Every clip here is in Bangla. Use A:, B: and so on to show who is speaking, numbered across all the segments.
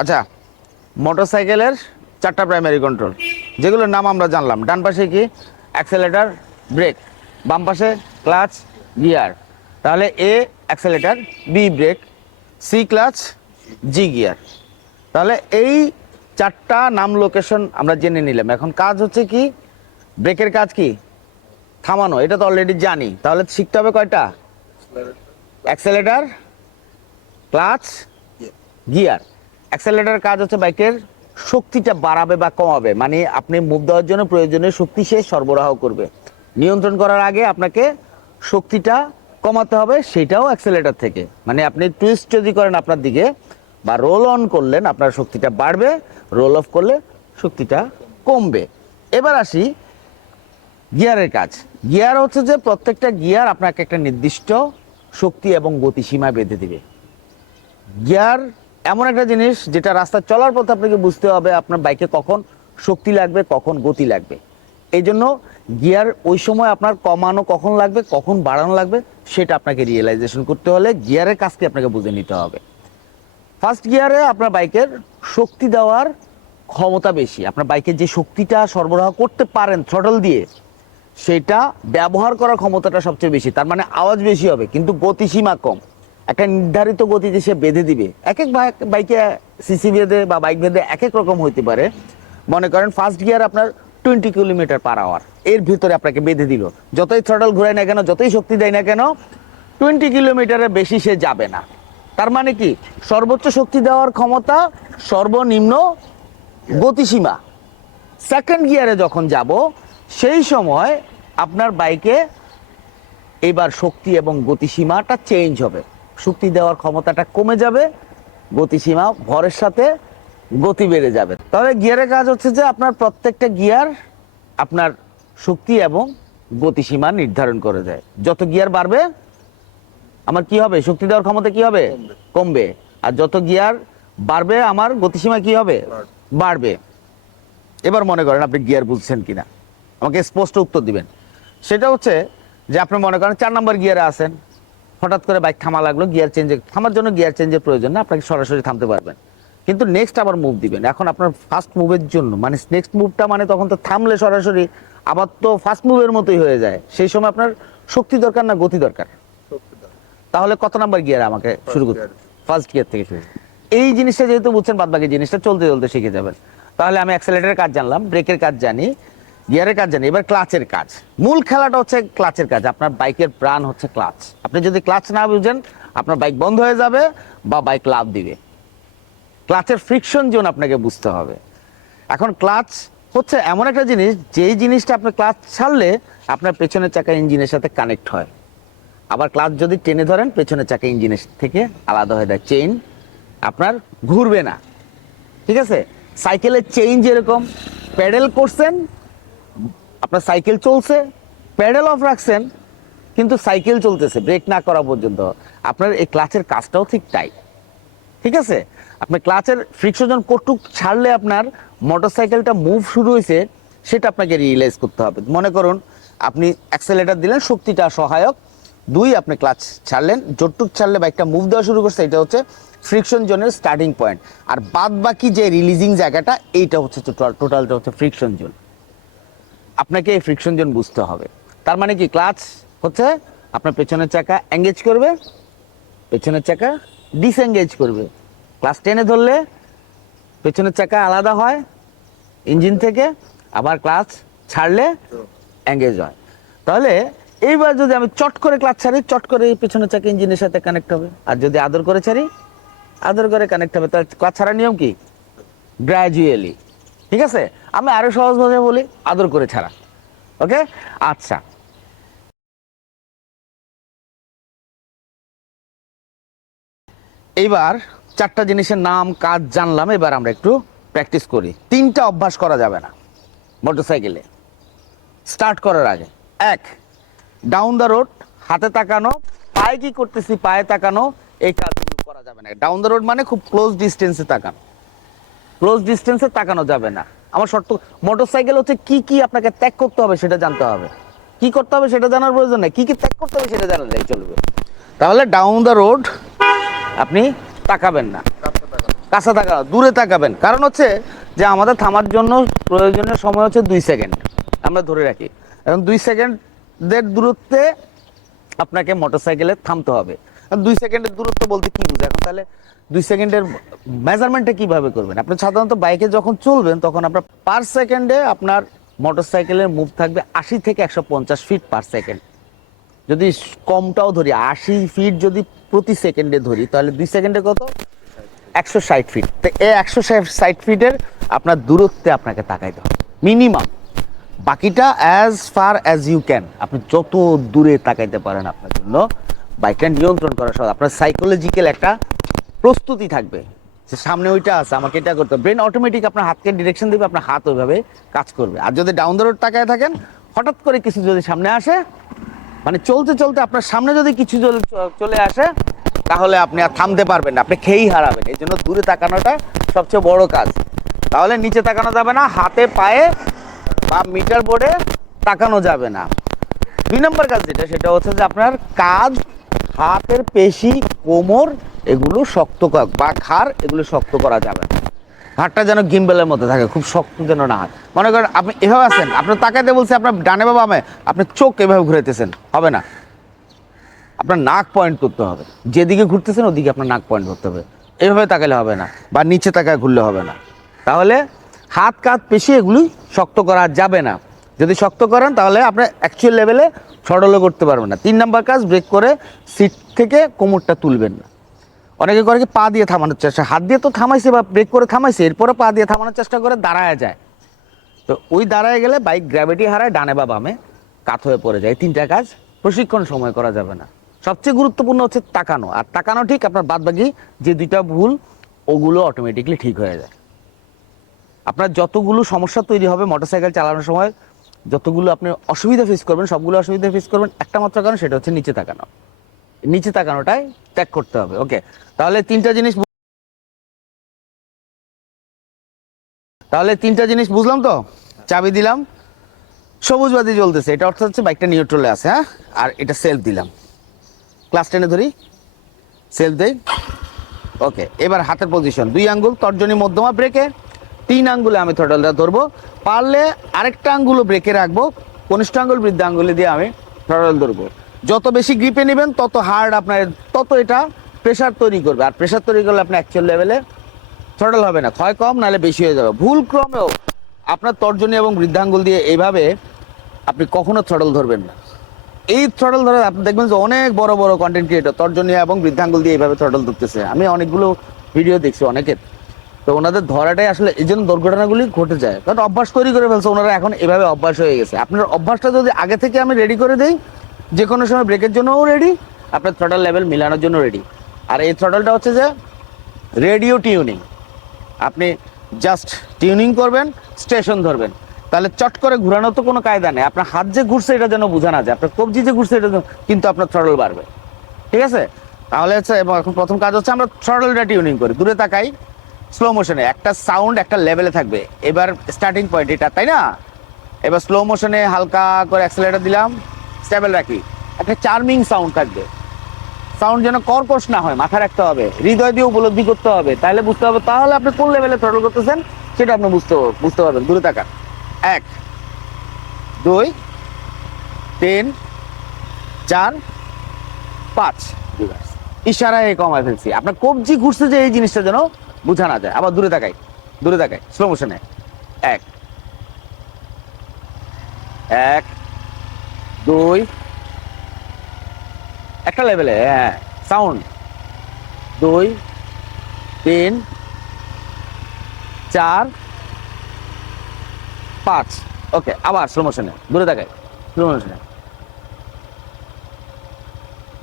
A: আচ্ছা মোটরসাইকেলের চারটা প্রাইমারি কন্ট্রোল যেগুলোর নাম আমরা জানলাম। ডান পাশে কি? অ্যাক্সেলেটার ব্রেক বাম পাশে ক্লাচ গিয়ার তাহলে A accelerator B brake C clutch G gear তাহলে এই চারটা নাম লোকেশন আমরা জেনে নিলাম। এখন কাজ হচ্ছে কি? ব্রেকের কাজ কি? থামানো। এটা তো অলরেডি জানি। তাহলে শিখতে হবে কয়টা? অ্যাক্সেলেটার ক্লাচ গিয়ার অ্যাক্সেলেটার কাজ হচ্ছে বাইকের শক্তিটা বাড়াবে বা কমাবে মানে আপনি মুভ দেওয়ার জন্য প্রয়োজনীয় শক্তি সে সরবরাহ করবে। নিয়ন্ত্রণ করার আগে আপনাকে শক্তিটা কমাতে হবে, সেটাও অ্যাক্সেলেটার থেকে। মানে আপনি টুইস্ট যদি করেন আপনার দিকে বা রোল অন করলেন, আপনার শক্তিটা বাড়বে রোল অফ করলে শক্তিটা কমবে। এবার আসি গিয়ারের কাজ। গিয়ার হচ্ছে যে প্রত্যেকটা গিয়ার আপনাকে একটা নির্দিষ্ট শক্তি এবং গতিসীমা বেঁধে দিবে। গিয়ার এমন একটা জিনিস যেটা রাস্তা চলার পথে আপনাকে বুঝতে হবে আপনার বাইকে কখন শক্তি লাগবে, কখন গতি লাগবে। এই জন্য গিয়ার ওই সময় আপনার কমানো কখন লাগবে, কখন বাড়ানো লাগবে, সেটা আপনাকে রিয়েলাইজেশন করতে হলে গিয়ারের কাজকে আপনাকে বুঝে নিতে হবে। ফার্স্ট গিয়ারে আপনার বাইকের শক্তি দেওয়ার ক্ষমতা বেশি। আপনার বাইকের যে শক্তিটা সরবরাহ করতে পারেন থ্রটল দিয়ে, সেটা ব্যবহার করার ক্ষমতাটা সবচেয়ে বেশি। তার মানে আওয়াজ বেশি হবে, কিন্তু গতিসীমা কম। একটা নির্ধারিত গতিতে সে বেঁধে দিবে। এক এক বাইক- সিসি বেঁধে বা বাইক বেঁধে এক এক রকম হইতে পারে। মনে করেন ফার্স্ট গিয়ার আপনার টোয়েন্টি কিলোমিটার পার আওয়ার এর ভিতরে আপনাকে বেঁধে দিল। যতই থ্রটল ঘুরায় না কেন, যতই শক্তি দেয় না কেন টোয়েন্টি কিলোমিটারের বেশি সে যাবে না। তার মানে কি? সর্বোচ্চ শক্তি দেওয়ার ক্ষমতা সর্বনিম্ন গতিসীমা। সেকেন্ড গিয়ারে যখন যাব, সেই সময় আপনার বাইকে এবার শক্তি এবং গতিসীমাটা চেঞ্জ হবে। শক্তি দেওয়ার ক্ষমতাটা কমে যাবে গতিসীমা ভরের সাথে গতি বেড়ে যাবে। তাহলে গিয়ারের কাজ হচ্ছে যে আপনার প্রত্যেকটা গিয়ার আপনার শক্তি এবং গতিসীমা নির্ধারণ করে দেয়। যত গিয়ার বাড়বে আমার কি হবে? শক্তি দেওয়ার ক্ষমতা কি হবে? কমবে। আর যত গিয়ার বাড়বে আমার গতিসীমা কি হবে? বাড়বে। এবার মনে করেন আপনি গিয়ার বুঝছেন কিনা। আমাকে স্পষ্ট উত্তর দিবেন। সেটা হচ্ছে যে আপনি মনে করেন চার নম্বর গিয়ারে আছেন। হঠাৎ করে বাইক থামা লাগল গিয়ার চেঞ্জে থামার জন্য গিয়ার চেঞ্জের প্রয়োজন না আপনাকে সরাসরি থামতে পারবেন। কিন্তু নেক্সট আবার মুভ দিবেন। এখন আপনার ফার্স্ট মুভের জন্য মানে নেক্সট মুভটা মানে তখন তো থামলে সরাসরি আবার তো ফার্স্ট মুভের মতোই হয়ে যায়। সেই সময় আপনার শক্তি দরকার না গতি দরকার? তাহলে কত নাম্বার গিয়ার আমাকে শুরু করতে ফার্স্ট গিয়ার থেকে শুরু। এই জিনিসটা যেহেতু বুঝছেন বাদ বাকি জিনিসটা চলতে চলতে শিখে যাবেন। তাহলে আমি অ্যাক্সেলেটারের কাজ জানলাম ব্রেকের কাজ জানি। গিয়ারের কাজ জানি, এবার ক্লাচের কাজ। মূল খেলাটা হচ্ছে ক্লাচের কাজ, আপনার বাইকের প্রাণ হচ্ছে ক্লাচ আপনি যদি ক্লাচ না বুঝেন, আপনার বাইক বন্ধ হয়ে যাবে বা বাইক লাভ দিবে। ক্লাচের ফ্রিকশন জোন আপনাকে বুঝতে হবে। এখন ক্লাচ হচ্ছে এমন একটা জিনিস, যেই জিনিসটা আপনি ক্লাচ ছাড়লে আপনার পেছনের চাকা ইঞ্জিনের সাথে কানেক্ট হয়। আবার ক্লাচ যদি টেনে ধরেন, পেছনের চাকা ইঞ্জিনের থেকে আলাদা হয়ে যায়। চেইন আপনার ঘুরবে না। ঠিক আছে? সাইকেলের চেইন যেরকম প্যাডেল করছেন আপনার সাইকেল চলছে, প্যাডেল অফ রাখছেন, কিন্তু সাইকেল চলতেছে, ব্রেক না করা পর্যন্ত। আপনার এই ক্লাচের কাজটাও ঠিক তাই। ঠিক আছে? আপনার ক্লাচের ফ্রিকশন কটুক ছাড়লে আপনার মোটরসাইকেলটা মুভ শুরু হয়েছে, সেটা আপনাকে রিয়েলাইজ করতে হবে। মনে করুন, আপনি অ্যাক্সেলেটার দিলেন, শক্তিটা সহায়ক। দুই, আপনি ক্লাচ ছাড়লেন, জোরটুক ছাড়লে বাইকটা মুভ দেওয়া শুরু করছে, এটা হচ্ছে ফ্রিকশন জোনের স্টার্টিং পয়েন্ট আর বাদ বাকি যে রিলিজিং জায়গাটা, এইটা হচ্ছে টোটালটা হচ্ছে ফ্রিকশন জোন আপনাকে এই ফ্রিকশন জোন বুঝতে হবে। তার মানে কি? ক্লাচ হচ্ছে আপনার পেছনের চাকা এঙ্গেজ করবে, পেছনের চাকা ডিসএঙ্গেজ করবে। ক্লাস টেনে ধরলে পেছনের চাকা আলাদা হয় ইঞ্জিন থেকে আবার ক্লাচ ছাড়লে এঙ্গেজ হয়। তাহলে এইবার যদি আমি চট করে ক্লাচ ছাড়ি, চট করে এই পেছনের চাকা ইঞ্জিনের সাথে কানেক্ট হবে। আর যদি আদর করে ছাড়ি, আদর করে কানেক্ট হবে। তাহলে ক্লাচ ছাড়ার নিয়ম কি? গ্র্যাজুয়ালি ঠিক আছে? আমি আরও সহজ বলি, আদর করে ছাড়া। ওকে? আচ্ছা। এইবার চারটা জিনিসের নাম, কাজ জানলাম, এবার আমরা একটু প্র্যাকটিস করি। তিনটা অভ্যাস করা যাবে না মোটরসাইকেলে স্টার্ট করার আগে। এক ডাউন দ্য রোড হাতে তাকানো, পায়ে কি করতেছি, পায়ে তাকানো, এই কাজগুলো করা যাবে না। ডাউন দ্য রোড মানে খুব ক্লোজ ডিস্টেন্সে তাকানো। ক্লোজ ডিস্টেন্সে তাকানো যাবে না। আমার শর্ত, মোটরসাইকেল হচ্ছে কি কি আপনাকে ত্যাগ করতে হবে সেটা জানতে হবে। কি করতে হবে সেটা জানার প্রয়োজন নেই। কি কি ত্যাগ করতে হবে সেটা জানালেই চলবে। তাহলে ডাউন দ্য রোড আপনি তাকাবেন না। কাছে তাকানো দূরে তাকাবেন। কারণ হচ্ছে যে আমাদের থামার জন্য প্রয়োজনীয় সময় হচ্ছে দুই সেকেন্ড। আমরা ধরে রাখি। এখন দুই সেকেন্ডের দূরত্বে আপনাকে মোটরসাইকেলে থামতে হবে। দুই সেকেন্ডের দূরত্ব বলতে কি বুঝে এখন তাহলে দুই সেকেন্ডের মেজারমেন্টটা কীভাবে করবেন? আপনি সাধারণত বাইকে যখন চলবেন, তখন আপনার পার সেকেন্ডে আপনার মোটরসাইকেলের মুভ থাকবে আশি থেকে একশো পঞ্চাশ ফিট পার সেকেন্ড যদি কমটাও ধরি, আশি ফিট যদি প্রতি সেকেন্ডে ধরি, তাহলে দুই সেকেন্ডে কত? একশো ষাট ফিট তো এই একশো ষাট ফিটের আপনার দূরত্বে আপনাকে তাকাইতে হবে। মিনিমাম বাকিটা as far as you can আপনি যত দূরে তাকাইতে পারেন আপনার জন্য বাইকটা নিয়ন্ত্রণ করা সহজ। আপনার সাইকোলজিক্যাল একটা প্রস্তুতি থাকবে। যে সামনে ওইটা আছে, আমাকে এটা করতে ব্রেন অটোমেটিক আপনার হাতকে ডিরেকশন দেবে, আপনার হাত ওইভাবে কাজ করবে। আর যদি ডাউন দ্য রোড তাকায় থাকেন, হঠাৎ করে কিছু যদি সামনে আসে মানে চলতে চলতে আপনার সামনে যদি কিছু চল- আসে, তাহলে আপনি আর থামতে পারবেন না, আপনি খেয়েই হারাবেন। এই জন্য দূরে তাকানোটা সবচেয়ে বড় কাজ। তাহলে নিচে তাকানো যাবে না, হাতে, পায়ে বা মিটার বোর্ডে তাকানো যাবে না। দুই নম্বর কাজ যেটা, সেটা হচ্ছে যে আপনার কাজ হাতের পেশি, কোমর, এগুলো শক্ত বা ঘাড় এগুলো শক্ত করা যাবে ঘাটটা যেন গিম্বেলের মধ্যে থাকে, খুব শক্ত যেন না হয়। মনে করেন আপনি এভাবে আছেন, আপনার তাকাইতে বলছে, আপনার ডানে বা বামে, আপনি চোখ এভাবে ঘুরাইতেছেন, হবে না। আপনার নাক পয়েন্ট করতে হবে। যেদিকে ঘুরতেছেন, ওদিকে আপনার নাক পয়েন্ট করতে হবে। এভাবে তাকালে হবে না, বা নিচে তাকায় ঘুরলে হবে না। তাহলে হাত কাত পেশি এগুলি শক্ত করা যাবে না। যদি শক্ত করেন, তাহলে আপনার অ্যাকচুয়াল লেভেলে সরলও করতে পারবেন না। তিন নাম্বার কাজ ব্রেক করে সিট থেকে কোমরটা তুলবেন না। অনেকে করে কি, পা দিয়ে থামানোর চেষ্টা, হাত দিয়ে তো থামাইছে বা ব্রেক করে থামাইছে এরপরে পা দিয়ে থামানোর চেষ্টা করে, দাঁড়ায় যায়। তো ওই দাঁড়ায় গেলে বাইক গ্র্যাভিটি হারায়, ডানে বা বামে কাত হয়ে পড়ে যায়। তিনটা কাজ প্রশিক্ষণ সময় করা যাবে না। সবচেয়ে গুরুত্বপূর্ণ হচ্ছে তাকানো, আর তাকানো ঠিক আপনার বাদবাকি যে দুইটা ভুল, ওগুলো অটোমেটিকলি ঠিক হয়ে যায়। আপনার যতগুলো সমস্যা তৈরি হবে মোটরসাইকেল চালানোর সময় যতগুলো আপনি অসুবিধা ফেস করবেন, সবগুলো অসুবিধা ফেস করবেন, একটা মাত্র কারণ সেটা হচ্ছে নিচে তাকানো। নিচে তাকানোটাই ত্যাগ করতে হবে ওকে তাহলে তিনটা জিনিস তাহলে তিনটা জিনিস বুঝলাম তো? চাবি দিলাম সবুজ বাতি জ্বলতেছে, এটা অর্থ হচ্ছে বাইকটা নিউট্রলে আছে হ্যাঁ? আর এটা সেলফ দিলাম। ক্লাস টেনে ধরি সেলফ দেই ওকে এবার হাতের পজিশন দুই আঙ্গুল, তর্জনী মধ্যমা ব্রেকে তিন আঙ্গুলে আমি থ্রটলটা ধরবো। পারলে আরেকটা আঙ্গুলও ব্রেকে রাখব। কনিষ্ঠ আঙ্গুল বৃদ্ধ আঙ্গুলে দিয়ে আমি থ্রটল ধরবো। যত বেশি গ্রিপে নেবেন, তত হার্ড আপনার, তত এটা প্রেশার তৈরি করবে। আর প্রেশার তৈরি করলে আপনি অ্যাকচুয়াল লেভেলে থ্রটল হবে না। ক্ষয় কম, নাহলে বেশি হয়ে যাবে। ভুল ক্রমেও আপনার তর্জনী এবং বৃদ্ধাঙ্গুল দিয়ে এইভাবে আপনি কখনো থ্রটল ধরবেন না। এই থ্রটল ধরে আপনি দেখবেন যে অনেক বড় বড় কন্টেন্ট ক্রিয়েটর তর্জনী এবং বৃদ্ধাঙ্গুল দিয়ে এইভাবে থ্রটল ধরতেছে। আমি অনেকগুলো ভিডিও দেখছি অনেকের। তো ওনাদের ধরাটাই আসলে এই জন্য দুর্ঘটনাগুলি ঘটে যায়। কারণ অভ্যাস তৈরি করে ফেলছে ওনারা এখন এভাবে অভ্যাস হয়ে গেছে। আপনার অভ্যাসটা যদি আগে থেকে আমি রেডি করে দিই যে কোনো সময় ব্রেকের জন্যও রেডি আপনার থ্রটল লেভেল মিলানোর জন্য রেডি আর এই থ্রটলটা হচ্ছে যে রেডিও টিউনিং আপনি জাস্ট টিউনিং করবেন স্টেশন ধরবেন। তাহলে চট করে ঘোরানোর তো কোনো কায়দা নেই। আপনার হাত যে ঘুরছে এটা যেন বোঝা না যায়। আপনার কবজি যে ঘুরছে এটা কিন্তু আপনার থ্রটল বাড়বে। ঠিক আছে? তাহলে হচ্ছে, এবং এখন প্রথম কাজ হচ্ছে আমরা থ্রটলটা টিউনিং করি। দূরে তাকাই। স্লো মোশনে একটা সাউন্ড একটা লেভেলে থাকবে। এবার স্টার্টিং পয়েন্ট এটা, তাই না? এবার স্লো মোশনে হালকা করে অ্যাক্সেলেটার দিলাম স্টেবল রাখি। একটা চার্মিং সাউন্ড থাকবে। সাউন্ড যেন কর্কশ না হয় মাথা রাখতে হবে। হৃদয় দিয়ে উপলব্ধি করতে হবে। তাহলে বুঝতে হবে, তাহলে আপনি কোন লেভেলে থ্রটল করতেছেন, সেটা আপনি বুঝতে বুঝতে পারবেন। দূরে তাকান এক, দুই, তিন, চার, পাঁচ। ইশারায় কমায় ফেলছি। আপনার কবজি ঘুরছে যে এই জিনিসটা যেন বোঝা না যায়। আবার দূরে তাকাই দূরে তাকাই। স্লো মোশনে এক। এক, দুই। একটা লেভেলে হ্যাঁ। সাউন্ড দুই, তিন, চার, পাঁচ। ওকে আবার স্লো মোশনে দূরে তাকাই। স্লো মোশনে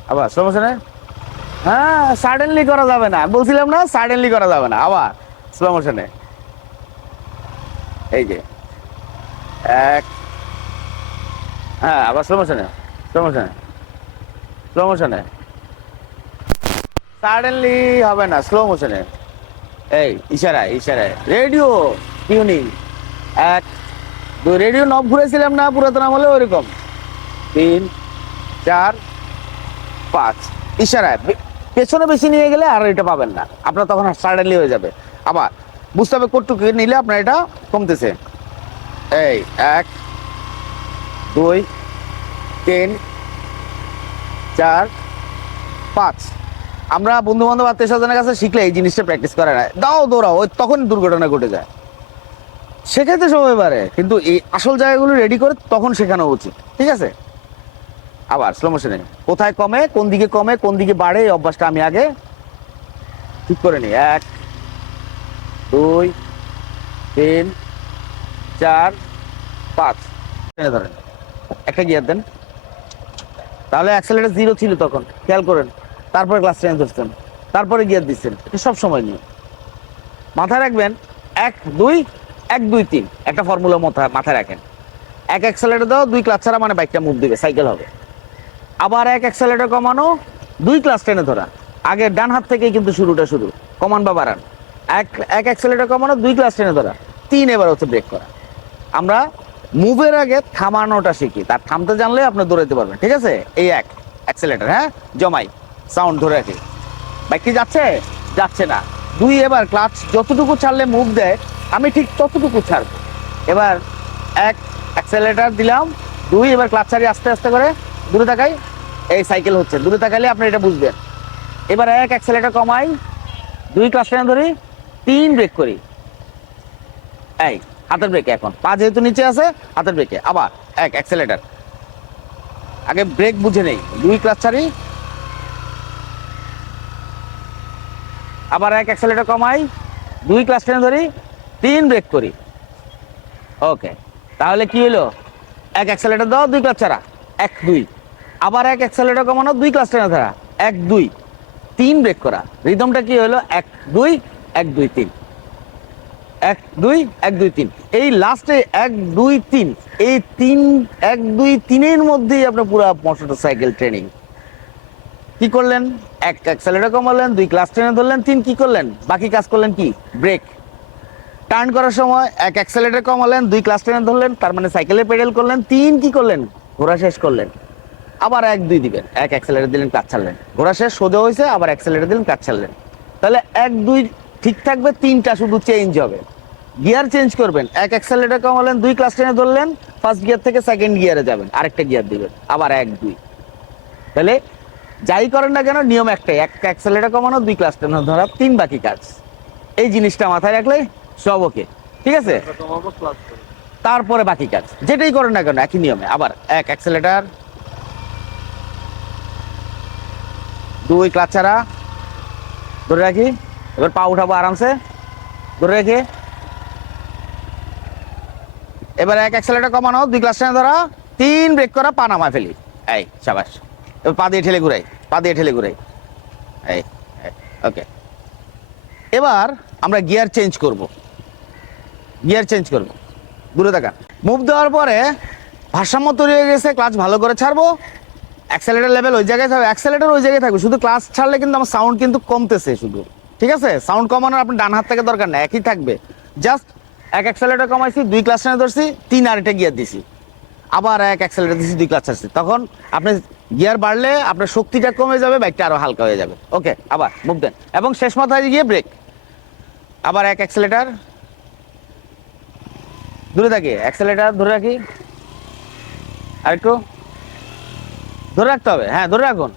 A: আবার স্লো মোশনে হ্যাঁ সাডেনলি করা যাবে না। বলছিলাম না সাডেনলি করা যাবে না। আবার স্লো মোশনে এই যে, এক হ্যাঁ আবার স্লো মোশনে স্লো মোশনে স্লো মোশনে সাডেনলি হবে না স্লো মোশনে এই, ইশারায় ইশারায়। রেডিও টিউনিং এক, দুই রেডিও নব ঘুরেছিলাম না, পুরাতন আমলে ওইরকম। তিন, চার, পাঁচ। ইশারায় পেছনে বেশি নিয়ে গেলে আর এটা পাবেন না। আপনার তখন সাডেনলি হয়ে যাবে। আবার বুঝতে হবে কটুকু নিলে আপনার এটা কমতেছে। এই, এক, দুই, তিন, চার, পাঁচ। আমরা বন্ধু বান্ধব আত্মীয় স্বজনের কাছে শিখলে এই জিনিসটা প্র্যাকটিস করে না। দাও দৌড়াও, ওই তখন দুর্ঘটনা ঘটে যায়। শেখাতে সময় পারে কিন্তু এই আসল জায়গাগুলো রেডি করে তখন শেখানো উচিত। ঠিক আছে? আবার স্লো মোশনে কোথায় কমে, কোন দিকে কমে, কোন দিকে বাড়ে, এই অভ্যাসটা আমি আগে ঠিক করে নিই। এক, দুই, তিন, চার, পাঁচ। ধরেন, একটা গিয়ার দেন। তাহলে অ্যাক্সেলেটার জিরো ছিল তখন, খেয়াল করেন। তারপরে ক্লাস টেনে ধরছেন তারপরে গিয়ার দিচ্ছেন। সব সময় নিয়ে মাথায় রাখবেন, এক, দুই এক, দুই, তিন। একটা ফর্মুলা মাথায় রাখেন। এক অ্যাক্সেলেটার দাও, দুই ক্লাস ছাড়া মানে বাইকটা মুভ দিবে সাইকেল হবে। আবার এক অ্যাক্সেলেটার কমানো, দুই ক্লাস টেনে ধরা। আগে ডান হাত থেকেই কিন্তু শুরুটা শুরু। কমান বা বাড়ান। এক এক অ্যাক্সেলেটার কমানো, দুই ক্লাস টেনে ধরা। তিন এবার হচ্ছে ব্রেক করা। আমরা মুভের আগে থামানোটা শিখি। তার থামতে জানলে আপনি দৌড়াতে পারবেন। ঠিক আছে? এই এক অ্যাক্সেলেটার হ্যাঁ? জমাই। সাউন্ড ধরে রাখি। বাইক কি যাচ্ছে? যাচ্ছে না। দুই এবার ক্লাচ যতটুকু ছাড়লে মুভ দেয়, আমি ঠিক ততটুকু ছাড়ব। এবার এক অ্যাক্সেলেটার দিলাম। দুই এবার ক্লাচ ছাড়ি আস্তে আস্তে করে। দূরে তাকাই। এই সাইকেল হচ্ছে। দূরে তাকালে আপনি এটা বুঝবেন। এবার এক অ্যাক্সেলেটার কমাই। দুই ক্লাস টেনে ধরি। তিন ব্রেক করি। এই, হাতের ব্রেকে এখন। পা যেহেতু নিচে আছে, হাতের ব্রেকে আবার এক অ্যাক্সেলেটার আগে ব্রেক বুঝে নেই। দুই ক্লাস ছাড়ি। আবার এক অ্যাক্সেলেটার কমাই। দুই ক্লাস টেনে ধরি। তিন ব্রেক করি। ওকে তাহলে কি হলো? এক অ্যাক্সেলেটার দাও, দুই ক্লাস ছাড়া। এক, দুই। আবার এক অ্যাক্সেলেটার কমানো, দুই ক্লাস টেনে ধরা। এক, দুই। তিন ব্রেক করা। রিদমটা কি হলো? এক, দুই এক, দুই, তিন। এক, দুই এক, দুই, তিন। এই লাস্টে এক, দুই, তিন। এই তিন, এক, দুই, তিনের মধ্যেই আপনার পুরো মোটর সাইকেল ট্রেনিং কি করলেন? এক অ্যাক্সেলেটার কমালেন, দুই ক্লাস টেনে ধরলেন, তিন কি করলেন? বাকি কাজ করলেন কি? ব্রেক টার্ন করার সময় এক অ্যাক্সেলেটার কমালেন, দুই ক্লাস টেনে ধরলেন, তার মানে সাইকেলে পেডেল করলেন, তিন কি করলেন? ঘোরা শেষ করলেন। আবার এক দুই দিবেন। এক অ্যাক্সেলেটার দিলেন কাজ ছাড়লেন। ঘোড়া শেষ সোজা হয়েছে আবার অ্যাক্সেলেটার দিলেন কাজ ছাড়লেন। তাহলে এক দুই ঠিক থাকবে তিনটা শুধু চেঞ্জ হবে। গিয়ার চেঞ্জ করবেন। এক অ্যাক্সেলেটার কমালেন দুই ক্লাস টেনে ধরলেন ফার্স্ট গিয়ার থেকে সেকেন্ড গিয়ারে যাবেন। আরেকটা গিয়ার দিবেন আবার এক দুই। তাহলে যাই করেন না কেন নিয়ম একটাই এক অ্যাক্সেলেটার কমানো দুই ক্লাস টেনে ধরা তিন বাকি কাজ। এই জিনিসটা মাথায় রাখলে সব ওকে ঠিক আছে? তারপরে বাকি কাজ। যেটাই করেন না কেন একই নিয়মে। আবার এক অ্যাক্সেলেটার দুই ক্লাচ ছাড়া। ধরে রাখি। এবার পা উঠাবো আরামসে। ধরে রেখে। এবার এক অ্যাক্সেলেটার কমানো, দুই ক্লাস টেনে ধরা, তিন ব্রেক করা, পা নামায় ফেলি। এই, সাবাস। এবার পা দিয়ে ঠেলে ঘুরাই, পা দিয়ে ঠেলে ঘুরাই। এই, ওকে। এবার আমরা গিয়ার চেঞ্জ করব। গিয়ার চেঞ্জ করব। দূরে থাকা। মুভ দেওয়ার পরে ভারসাম্য তৈরি হয়ে গেছে, ক্লাচ ভালো করে ছাড়বো। অ্যাক্সেলেটার লেভেল ওই জায়গায় থাকবে অ্যাক্সেলেটার ওই জায়গায় থাকবে। শুধু ক্লাস ছাড়লে কিন্তু আমার সাউন্ড কিন্তু কমতেছে শুধু। ঠিক আছে? সাউন্ড কমানোর আপনি ডান হাত থেকে দরকার নেই, একই থাকবে। জাস্ট এক অ্যাক্সেলেটার কমাইছি, দুই ক্লাস টেনে ধরছি, তিন আরেকটা গিয়ার দিছি। আবার এক অ্যাক্সেলেটার দিছি, দুই ক্লাস ছাড়ছি। তখন আপনি গিয়ার বাড়লে আপনার শক্তিটা কমে যাবে বাইকটা আরও হালকা হয়ে যাবে। ওকে আবার মুভ দেন এবং শেষ মাথায় গিয়ে ব্রেক আবার এক অ্যাক্সেলেটার দূরে থাকি অ্যাক্সেলেটার ধরে রাখি। আরেকটু। ধরে রাখতে হবে। হ্যাঁ ধরে রাখুন।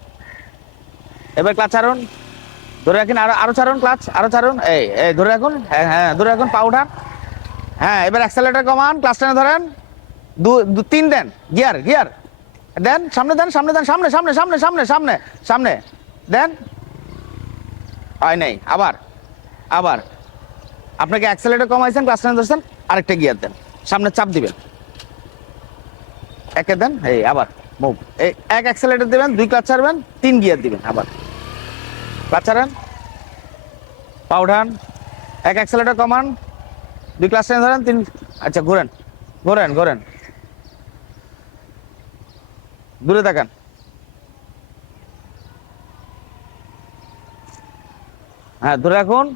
A: এবার ক্লাচ ছাড়ুন। ধরে রাখুন, আরও আরও ছাড়ুন ক্লাচ আরও ছাড়ুন। এই এই, ধরে রাখুন। হ্যাঁ হ্যাঁ ধরে রাখুন পা উঠান। হ্যাঁ এবার অ্যাক্সেলেটার কমান ক্লাচ টেনে ধরেন। দু তিন দেন। গিয়ার গিয়ার দেন, সামনে দেন সামনে দেন, সামনে সামনে সামনে সামনে সামনে সামনে। দেন। হয় নাই, আবার আবার। আপনাকে অ্যাক্সেলেটার কমাইছেন ক্লাস টেনে ধরছেন, আরেকটা গিয়ার দেন। সামনে চাপ দিবেন। একে দেন, এই, আবার। মুভ এই এক অ্যাক্সেলেটার দিবেন, দুই ক্লাচ ছাড়বেন, তিন গিয়ার দিবেন আবার। ক্লাচ ছাড়েন পা উঠান এক অ্যাক্সেলেটার কমান, দুই ক্লাস টেনে ধরেন, তিন আচ্ছা ঘোরেন ঘোরেন ঘোরেন। দূরে তাকান হ্যাঁ ধরে রাখুন।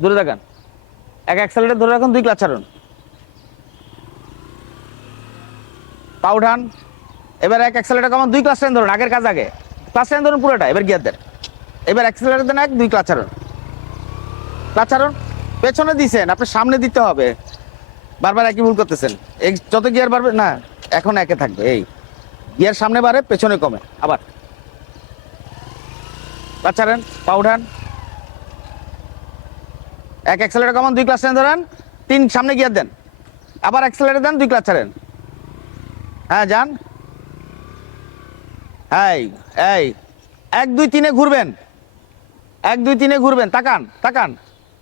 A: দূরে তাকান এক অ্যাক্সেলেটার ধরে রাখুন, দুই ক্লাচ ছাড়ুন। পা উঠান এবার এক অ্যাক্সেলেটার কমান, দুই ক্লাস ট্রেন ধরুন, আগের কাজ আগে। ক্লাস ট্রেন ধরুন পুরোটা, এবার গিয়ার দেন। এবার অ্যাক্সিলারেটর দেন এক, দুই ক্লাস ছাড়ুন। ক্লাচ ছাড়ুন। পেছনে দিছেন আপনি সামনে দিতে হবে। বারবার একই ভুল করতেছেন। এই যত গিয়ার বাড়বে, না, এখন একে থাকবে, এই। গিয়ার সামনে বাড়ে, পেছনে কমে, আবার। ক্লাচ ছাড়েন পা উঠান এক অ্যাক্সেলেটার কমান, দুই ক্লাস ট্রেন ধরেন। তিন, সামনে গিয়ার দেন। আবার অ্যাক্সেলেটার দেন, দুই ক্লাস ছাড়েন। হ্যাঁ যান। এই এই, এক, দুই, তিনে ঘুরবেন। এক, দুই, তিনে ঘুরবেন। তাকান তাকান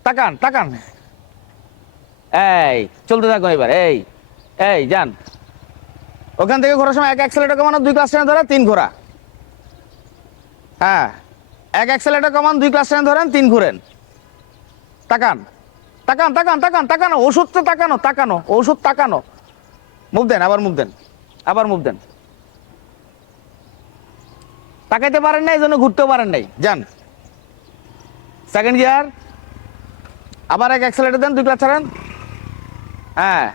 A: তাকান তাকান। এই, চলতে থাকুন এবার। এই এই, যান। ওখান থেকে ঘোরার সময় এক এক অ্যাক্সেলেটার কমানো, দুই ক্লাস ধরেন, তিন ঘোরা। হ্যাঁ এক এক অ্যাক্সেলেটার কমান, দুই ক্লাস ধরেন, তিন ঘুরেন। তাকান তাকান তাকান তাকান, তাকানো। ওষুধ তো তাকানো তাকানো। ওষুধ তাকানো। মুভ দেন, আবার মুভ দেন। আবার মুভ দেন। তাকাইতে পারেন নাই জন্য ঘুরতেও পারেন নাই। যান। সেকেন্ড গিয়ার আবার এক অ্যাক্সেলেটার দেন, দুই ক্লাচ ছাড়েন। হ্যাঁ।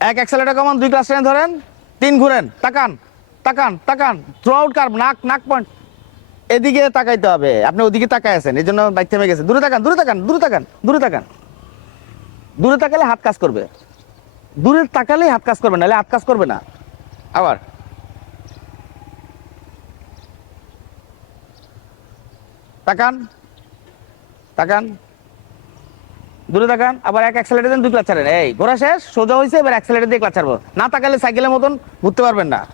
A: এক অ্যাক্সেলেটার কমান, দুই ক্লাস ধরেন। তিন ঘুরেন। তাকান তাকান তাকান। থ্রু আউট কার্ভ নাক নাক পয়েন্ট এদিকে তাকাইতে হবে। আপনি ওদিকে তাকায় আছেন, এই জন্য বাইক থেমে গেছে। দূরে তাকান দূরে তাকান দূরে তাকান দূরে তাকান। দূরে তাকালে হাত কাজ করবে। দূরে তাকালেই হাত কাজ করবে না হাত কাজ করবে না। আবার। তাকান। তাকান। দূরে তাকান। আবার এক অ্যাক্সেলেটার দেন, দুই ক্লাচ ছাড়েন। এই, ঘোরা শেষ, সোজা হয়েছে এবার অ্যাক্সেলেটার দিয়ে ক্লাচ ছাড়বো। না তাকালে সাইকেলের মতন ঘুরতে পারবেন না।